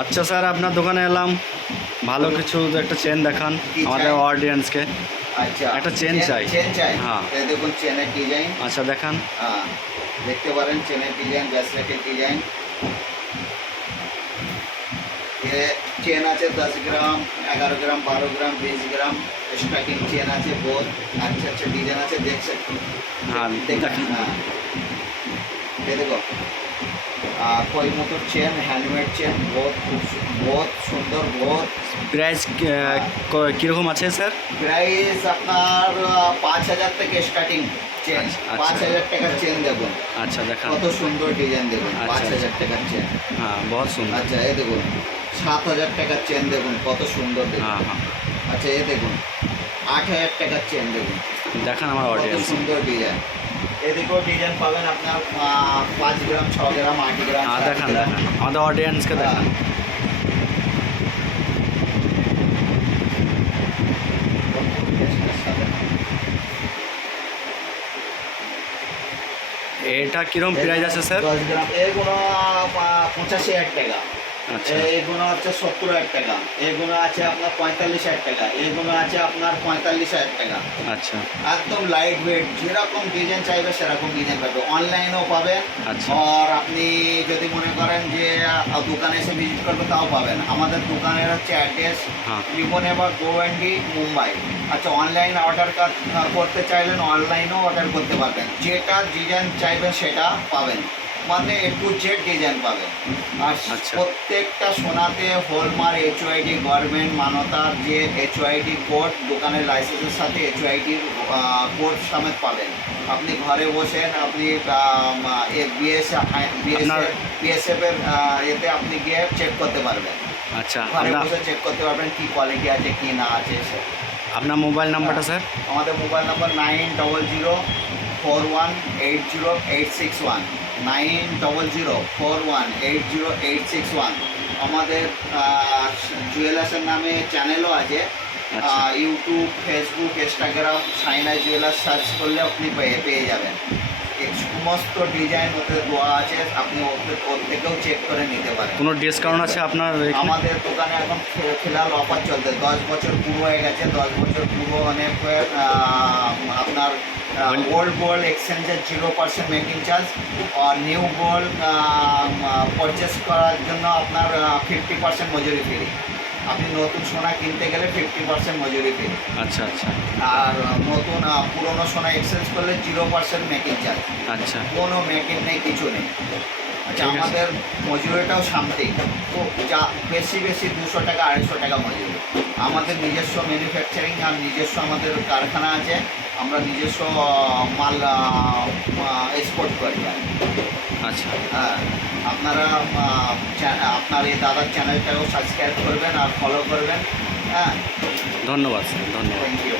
আচ্ছা স্যার, আপনার দোকানে এলাম, ভালো কিছু একটা চেন দেখান কি আমাদের চাই? অডিয়েন্সকে। আচ্ছা, একটা চেন চাই। চেন চাই। হ্যাঁ। এই দেখুন চেনের ডিজাইন। আচ্ছা দেখান। হ্যাঁ, দেখতে পারেন চেনের ডিজাইন, ব্রেসলেটের ডিজাইন। ये चेन আছে 10 গ্রাম, 11 গ্রাম, 12 গ্রাম, 20 গ্রাম স্টাर्टिंग चेन আছে। बहुत अच्छा अच्छा डिजाइन আছে, देख सकते हो। हाँ, देखिए, हाँ, ये देखो कोई मोटर चेन, हैंडमेड चेन, बहुत सुंदर, बहुत। প্রাইস কীরকম আছে স্যার? প্রাইস আপনার 5000 থেকে স্টার্টিং চেন। আচ্ছা। 5000 টাকার চেন দেখুন। আচ্ছা দেখান। কত সুন্দর ডিজাইন দেখুন। আচ্ছা, 5000 টাকার চেন। হ্যাঁ বহুত সুন্দর। আচ্ছা, এই দেখুন 7000 টাকার চেন দেখুন, কত সুন্দর দেখুন। হ্যাঁ হ্যাঁ, আচ্ছা, এই দেখুন 8000 টাকার চেন দেখুন, দেখান আমার কত অডিয়েন্স। সুন্দর ডিজাইন। এদিকেও ডিজাইন পাবেন আপনার 5 গ্রাম, 6 গ্রাম, 8 গ্রাম, হ্যাঁ 7 দেখান গ্রাম। দেখান আমাদের অডিয়েন্সকে দেখান। এটা কিরকম প্রাইস আছে স্যার? 10 গ্রাম এগুলো 85,000 টাকা। আচ্ছা এইগুলো হচ্ছে 70,000 টাকা। এগুলো আছে আপনার 45,000 টাকা। এগুলো আছে আপনার 45,000 টাকা। আচ্ছা একদম লাইট ওয়েট, যেরকম ডিজাইন চাইবে সেরকম ডিজাইন পাবে। অনলাইনেও পাবেন। আচ্ছা। আর আপনি যদি মনে করেন যে দোকানে এসে ভিজিট করবে, তাও পাবেন। আমাদের দোকানের হচ্ছে অ্যাড্রেস হ্যাঁ রিবনেবার গোয়েন্ডি, মুম্বাই। আচ্ছা, অনলাইন অর্ডার করতে চাইলেন অনলাইনেও অর্ডার করতে পারবেন। যেটা ডিজাইন চাইবেন সেটা পাবেন, মানে A to Z ডিজাইন পাবেন। আর আচ্ছা। প্রত্যেকটা সোনাতে হলমার্ক, HOID গভর্নমেন্ট মান্যতার যে HOID কোড, দোকানের লাইসেন্সের সাথে HOIDর কোড সমেত পাবেন। আপনি ঘরে বসেন, আপনি বিএসএফ এর এতে আপনি গিয়ে চেক করতে পারবেন। আচ্ছা, ঘরে বসে চেক করতে পারবেন কি কোয়ালিটি আছে কি না আছে সে। আপনার মোবাইল নাম্বারটা স্যার? আমাদের মোবাইল নাম্বার 9004180861, 9004180861। আমাদের জুয়েলার্সের নামে চ্যানেলও আছে। আচ্ছা। YouTube, Facebook, Instagram Saina jewellers search করলে আপনি পেয়ে যাবেন। এই সমস্ত ডিজাইন ওতে দেওয়া আছে, আপনি ওর থেকেও চেক করে নিতে পারেন। কোনো ডিসকাউন্ট আছে আপনার এখানে? আমাদের দোকানে এখন ফিলহাল অফার চলছে। 10 বছর পুরো হয়ে গেছে। 10 বছর পুরো অনেক আপনার ওল্ড গোল্ড এক্সচেঞ্জের 0% মেকিং চার্জ, আর নিউ গোল্ড পারচেস করার জন্য আপনার 50% মজুরি ফ্রি। আপনি নতুন সোনা কিনতে গেলে 50% মজুরি ফ্রি। আচ্ছা আচ্ছা আর নতুন পুরনো সোনা এক্সচেঞ্জ করলে 0% মেকিং চার্জ। আচ্ছা কোনো মেকিং নেই, কিছু নেই। আচ্ছা, ঠিক আছে। আমাদের মজুরিটাও সামথিং, তো যা বেশি 200 টাকা 250 টাকা মজুরি। আমাদের নিজস্ব ম্যানুফ্যাকচারিং আর নিজস্ব আমাদের কারখানা আছে। আমরা নিজস্ব মাল এক্সপোর্ট করি। আচ্ছা হ্যাঁ, আপনারা আপনার এই দাদার চ্যানেলটাও সাবস্ক্রাইব করবেন আর ফলো করবেন। হ্যাঁ, ধন্যবাদ স্যার, ধন্যবাদ। Thank you.